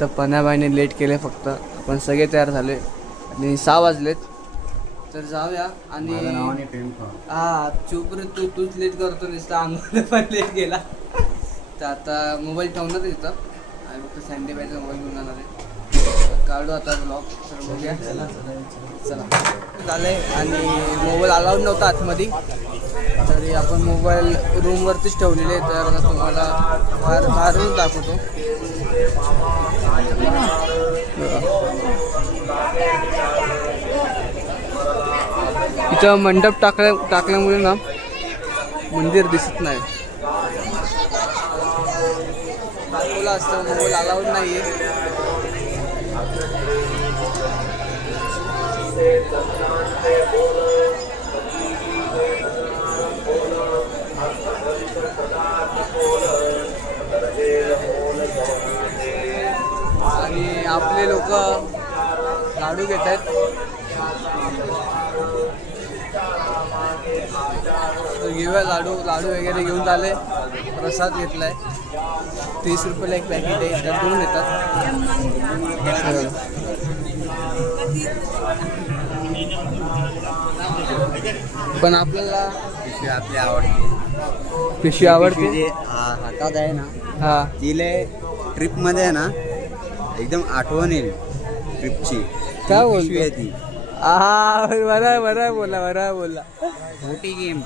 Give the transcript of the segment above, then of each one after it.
तर पण्याबाईने लेट केले, फक्त आपण सगळे तयार झाले आणि 6 वाजलेत. तर जाऊया. आणि हा चुप रे, तूच लेट करतो नुसतं, आम्हाला पण लेट गेला. तर आता मोबाईल ठेवणार तिथं आणि फक्त सँडीबाईचा मोबाईल घेऊन जाणार आहे. काढू आता ब्लॉग. तर बघूया. चला झालं आहे. आणि मोबाईल अलाउड नव्हता आतमध्ये, तरी आपण मोबाईल रूमवरतीच ठेवलेले आहे. तर तुम्हाला बाहेरून दाखवतो. इथं मंडप टाकल्यामुळे ना मंदिर दिसत नाही. दाखवलं असतं, मोबाईल अलाउड नाही आहे. आणि आपले लोक लाडू घेत आहेत. घेऊया लाडू वगैरे घेऊन झाले. प्रसाद घेतलाय, 30 रुपयाला एक पॅकेट आहे. त्यात दोन येतात. पण आपल्याला पिशवी आपली आवडते. पिशवी आवडते. जे हातात आहे ना, हा तिले ट्रिपमध्ये आहे ना एकदम आठवण येईल ट्रिपची. काय पिशवी आहे बोलतो? ती. बरं बोलला. मोठी गेम.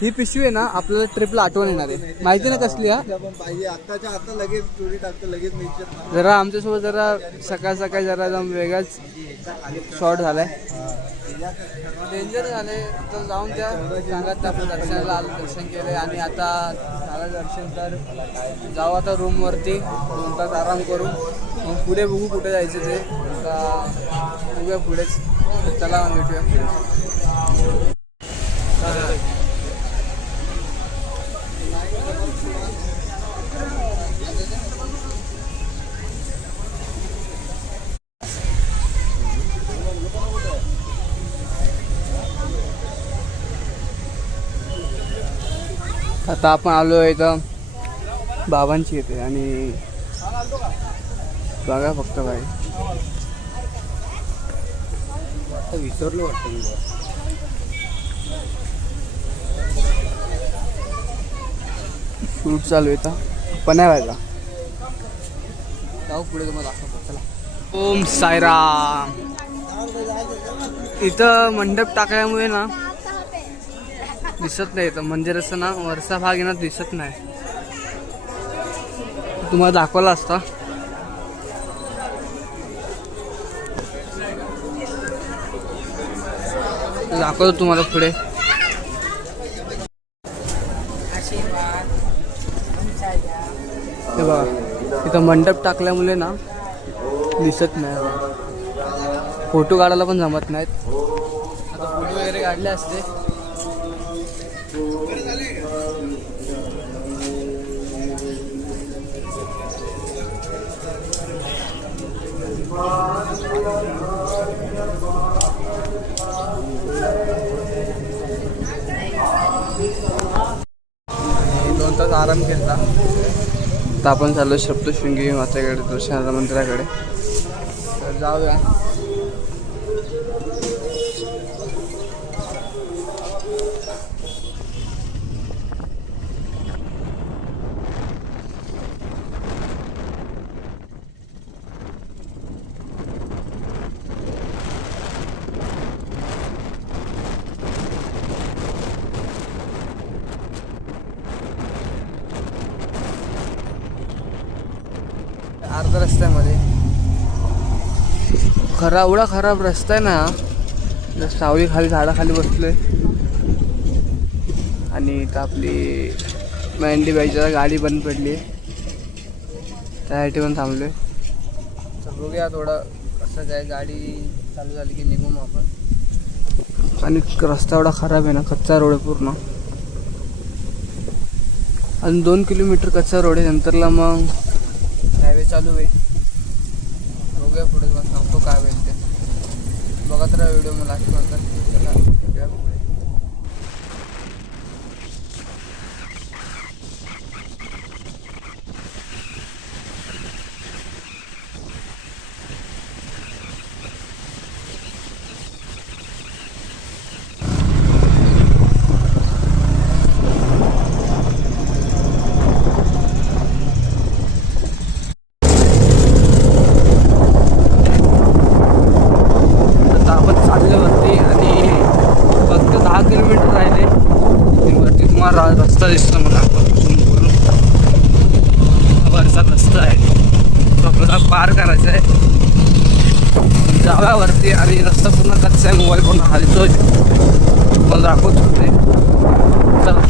ही पिशवी आहे ना, आपल्याला ट्रिपला आठवण येणार आहे. माहिती ना कसली? हा आत्ताच्या आता लगेच स्टोरी टाकतो, लगेच नेचर. जरा आमच्यासोबत जरा सकाळ जरा एकदम वेगळाच शॉर्ट झालाय. डेंजर झाले. तर जाऊन त्या सांगत आपण दर्शनाला आलो, दर्शन केले आणि आता झालं दर्शन. तर जाऊ आता रूमवरती, 2 तास आराम करू. मग पुढे बघू कुठे जायचं ते. आता बघूया पुढेच. चला भेटूया पुढे. आता आपण आलो इथं बाबांची येते आणि बघा फक्त भाई, विसरलो वाटतं. शूट चालू आहे. पण नाही व्हायचा. जाऊ पुढे, तुम्हाला दाखवतो. चला. ओम साईराम. इथं मंडप टाकल्यामुळे ना दिसत नाही. तर मंदिराचा ना वरचा भाग आहे ना दिसत नाही. तुम्हाला दाखवला असता. दाखवतो तुम्हाला पुढे. हे बघा, इथं मंडप टाकल्यामुळे ना दिसत नाही. फोटो काढायला पण जमत नाहीत. आता फोटो वगैरे काढले असते. दोन तास आराम केला. आता आपण चाललो सप्तशृंगी मातेकडे, दर्शनाच्या मंदिराकडे. तर जाऊया. अर्धा रस्त्यामध्ये एवढा खराब रस्ता आहे ना. सावली खाली, झाडाखाली बसलोय. आणि इथं आपली मेंढीबाईच्या गाडी बंद पडली, त्यासाठी पण थांबलोय. तर बघूया थोडं कसं काय. गाडी चालू झाली की निघू मग आपण. आणि रस्ता एवढा खराब आहे ना, कच्चा रोड आहे पूर्ण. अजून 2 किलोमीटर कच्चा रोड आहे. नंतरला मग हायवे चालू आहे. बघूया पुढे, मग सांगतो काय होईल ते. बघत राहा व्हिडिओ. मला लास्टपर्यंत. चला भेटूया पुढे. जायचं आहे. जाव्यावरती आणि रस्ता पूर्ण कच्चा आहे. मोबाईल पूर्ण हलतोय. मला दाखवतो ते. चला.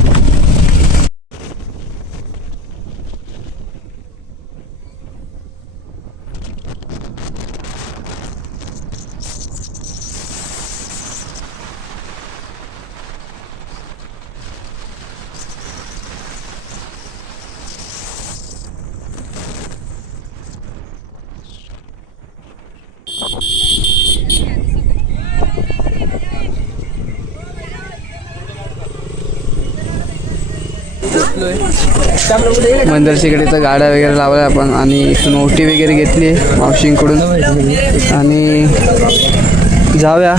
मंदिरच्या इकडे तर गाड्या वगैरे लावल्या आपण आणि इथून ओटी वगैरे घेतली मावशींकडून आणि जाऊया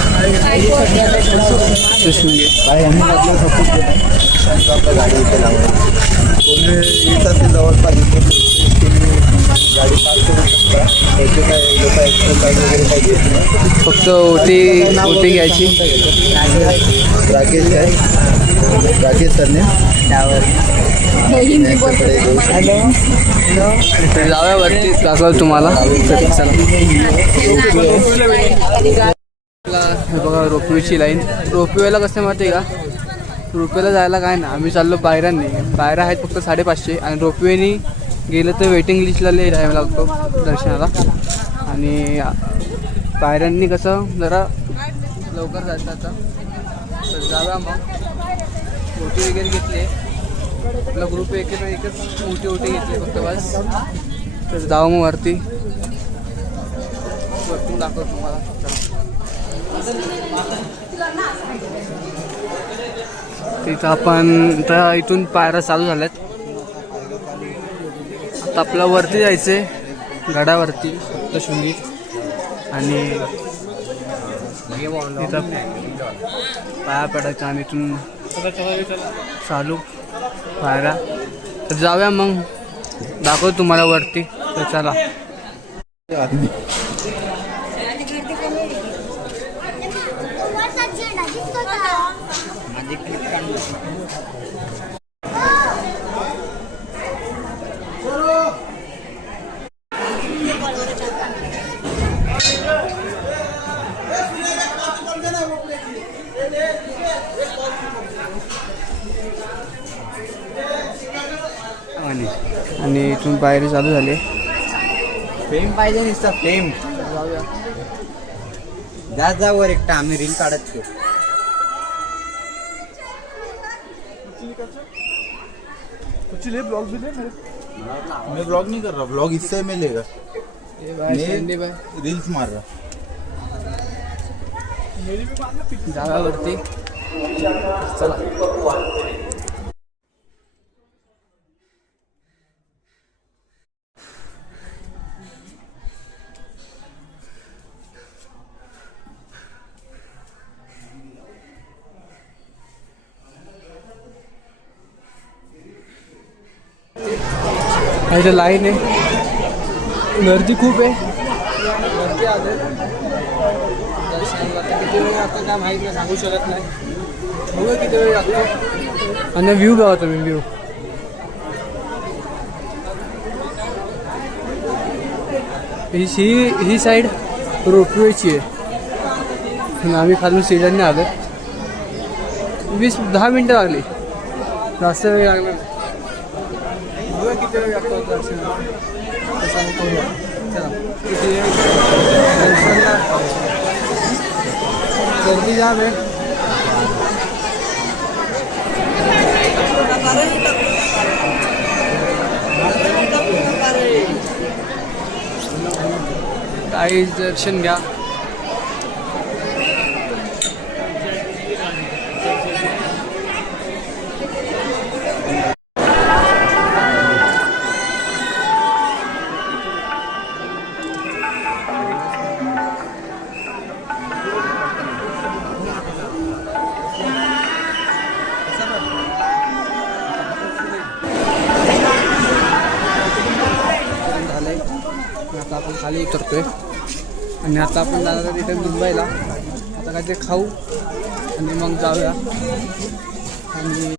जवळपास गाडी पार्क करू शकता. त्याचे काय लोक एक्स्ट्रा चार्ज वगैरे काही घेत नाही. फक्त ओटी घ्यायची. राकेश आहे, राकेश सरने जाऊया वरती दाखवलं तुम्हाला. हे बघा रोपवेची लाईन. रोपवेला कसं माहिती आहे का, रोपवेला जायला काय ना आम्ही चाललो पायऱ्यांनी. पायऱ्या आहेत फक्त 550 आणि रोपवेनी गेलं तर वेटिंग लिस्टला लई टाईम लागतो दर्शनाला. आणि पायऱ्यांनी कसं जरा लवकर जायचं. आता तर जाऊया मग. ओटी वगैरे घेतली. आपला ग्रुप एकच मोठी ओटी घेतली फक्त बस. तर जाऊ मग वरती दाखवतो तुम्हाला. तिथं आपण आता इथून पायऱ्या चालू झाल्यात. आता आपल्या वरती जायचंय गडावरती सप्तशृंगी आणि इथं पाया पडायचं आणि इथून चालू पायऱ्या. तर जाऊया मग दाखवतो तुम्हाला वरती. तर चला. आणि इथून पायरी चालू झाली. फेम पाहिजे नुसतं फेम. जाऊया. जा वर एकटा आम्ही रील काढत ठेवू. मैं ब्लॉग नहीं कर रहा, ब्लॉग इससे मिलेगा. मैं रील्स मार रहा. जाऊया वरती. चला. इथं लाईन आहे. गर्दी खूप आहे. गर्दी आले किती वेळ आता काय माहीत नाही, सांगू शकत नाही. बघूया किती वेळ लागतो. आणि व्ह्यू बघा तुम्ही. व्ह्यू ही साईड रोपवेची आहे आणि आम्ही खालून सीटांनी आलो. 10 मिनटं लागली. जास्त वेळ लागला नाही. बघूया किती वेळ लागतो दर्शनाला. चला. किती दर्शनला गर्दी जाम आहे. काही दर्शन घ्या. आता आपण खाली उतरतोय आणि आता आपण जाणार तिथे मुंबईला. आता काय ते खाऊ आणि मग जाऊया. आणि